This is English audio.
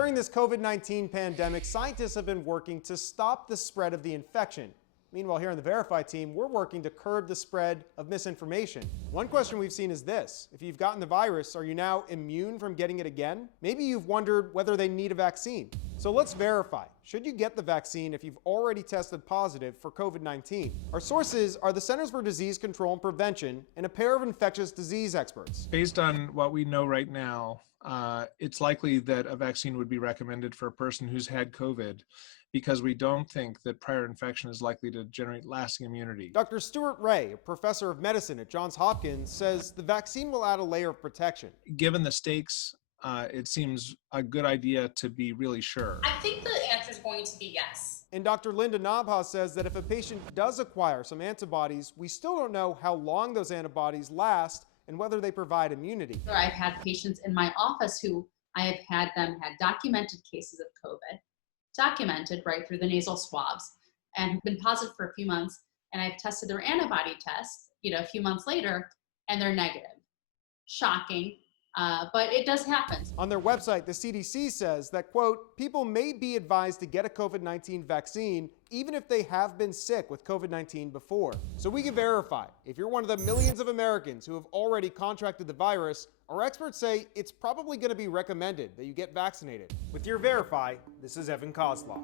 During this COVID-19 pandemic, scientists have been working to stop the spread of the infection. Meanwhile, here on the Verify team, we're working to curb the spread of misinformation. One question we've seen is this: if you've gotten the virus, are you now immune from getting it again? Maybe you've wondered whether they need a vaccine. So let's verify. Should you get the vaccine if you've already tested positive for COVID-19? Our sources are the Centers for Disease Control and Prevention and a pair of infectious disease experts. Based on what we know right now, it's likely that a vaccine would be recommended for a person who's had COVID, because we don't think that prior infection is likely to generate lasting immunity. Dr. Stuart Ray, a professor of medicine at Johns Hopkins, says the vaccine will add a layer of protection. Given the stakes, it seems a good idea to be really sure. I think the answer is going to be yes. And Dr. Linda Nabha says that if a patient does acquire some antibodies, we still don't know how long those antibodies last and whether they provide immunity. I've had patients in my office who I have had them had documented cases of COVID, documented right through the nasal swabs, and been positive for a few months, and I've tested their antibody tests, a few months later, and they're negative. Shocking, but it does happen. On their website, the CDC says that, quote, people may be advised to get a COVID-19 vaccine even if they have been sick with COVID-19 before. So we can verify. If you're one of the millions of Americans who have already contracted the virus, our experts say it's probably going to be recommended that you get vaccinated. With your Verify, this is Evan Kozlov.